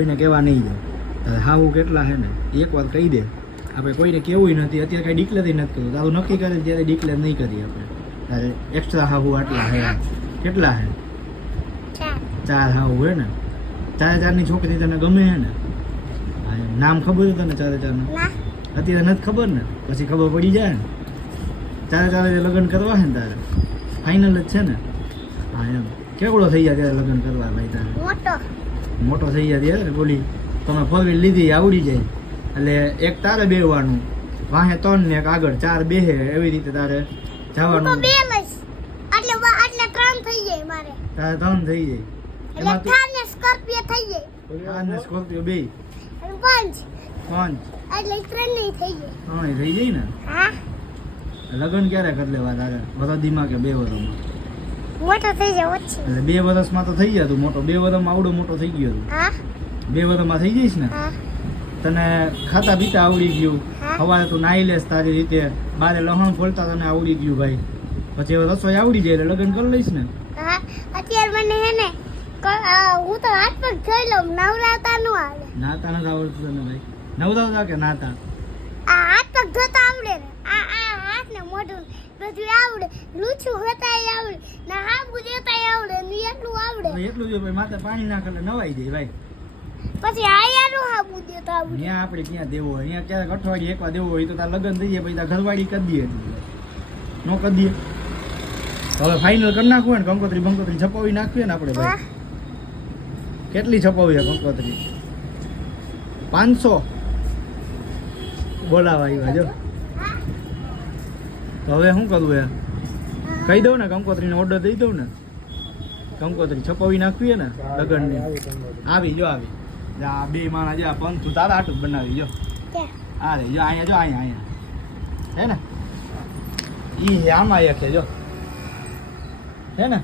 કોઈને કહેવા નહીં જાય હા હું કેટલા છે ને એક વાર કહી દે આપણે કોઈને કેવું નથી અત્યારે કઈ ડિક્લેર નથી કરતું તારું નક્કી કરે ત્યારે ડિક્લેર નહીં કરીએ આપણે તારે એક્સ્ટ્રા હાવું આટલા હે કેટલા હે 4 હાવું હોય ને 4 છોકરી તને ગમે હે ને નામ ખબર છે તને 4 નું અત્યારે નથી ખબર ને પછી ખબર પડી જાય ને 4 લગ્ન કરવા છે ને તારે ફાઇનલ જ છે ને હા એમ કેવડો થઈ જાય ત્યારે લગ્ન કરવા ભાઈ તારે મોટો થઈ જાય ત્યારે બોલી તમે 4 વ્હીલ લીધી આવડી જાય એટલે એક તારે બેવાનું વાહે 3 ને એક આગળ 4 બેહે એવી રીતે તારે જવાનું તારે 3 થઈ જાય એમાં થાર ને સ્કોર્પિયો બે 5 એટલે 3 નહીં થઈ જાય 3 થઈ જાય ને હા લગ્ન ક્યારે કરી લેવા તારે બધા દિમાગ કે 2 વર્ષમાં મોટો થઈ જાય ઓછી એટલે 2 વર્ષમાં તો થઈ જાય તું મોટો 2 વર્ષમાં આવડો મોટો થઈ ગયો તું હા 2 વર્ષમાં થઈ જઈશ ને હા તને ખાતા પીતા આવડી ગયું સવારે તું નાઈ લેસ તારી રીતે બારે લહણ ફોલતા તને આવડી ગયું ભાઈ પછી હવે રસોઈ આવડી જાય એટલે લગ્ન કરી લઈશ ને હા અત્યારે મને હે ને હું તો હાથ પગ જોઈ લઉં નવરાતા નું આવે નાતા નથી આવડતું તને ભાઈ નવરાતા કે નાતા આ હાથ પગ ધોતા આવડે ને આ હાથ ને મોઢું બધું આવડે લૂછું હોતાય આવડે ના હાબુ દેતાય આવડે ને એટલું આવડે એટલું જ ભાઈ માથે પાણી નાખ એટલે નવાઈ જાય ભાઈ પછી આયાનું હાબુ દેતા આવડે ત્યાં આપણે ક્યાં દેવો હોય અહીંયા ક્યારેક અઠવાડિયે એકવાર દેવો હોય તો તાર લગ્ન થઈ જાય પછી તાર ઘરવાળી કરી દઈએ નો કરી દઈએ હવે ફાઇનલ કરી નાખવું ને કંકોત્રી છપાવી નાખીએ ને આપણે ભાઈ કેટલી છપાવી કંકોત્રી 500 બોલાવા આવ્યા જો તો હવે શું કરવું યાર કહી દઉં ને કંકોત્રીનો ઓર્ડર દઈ દઉં ને કંકોત્રી છપાવી નાખવી ને લગ્નની આવી જો આવી આ 2 માણસ જો પંથ તારા હાટું બનાવી જો હા રે જો અહીંયા જો અહીંયા હે ને ઈ આમાં એક છે જો હે ને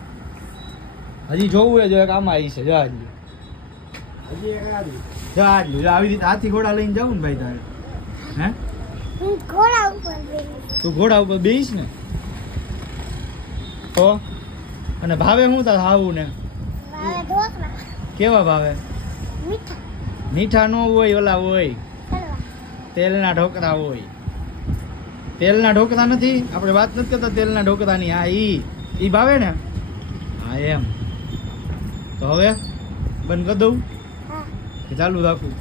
હજી જોવું હોય જો એક આમાં આવી છે જો હજી એક આવી જો આવી રીતે હાથી ઘોડા લઈને જાવ ને ભાઈ તારે હે તું ઘોડા ઉપર બેહીશ ને તો અને ભાવે શું તાર હાવું ને કેવા ભાવે મીઠા નો હોય ઓલા હોય તેલના ઢોકળા હોય તેલના ઢોકળા નથી આપણે વાત નથી કરતા તેલના ઢોકળાની હા ઈ ભાવે ને હા એમ તો હવે બંધ કરી દઉં કે ચાલુ રાખું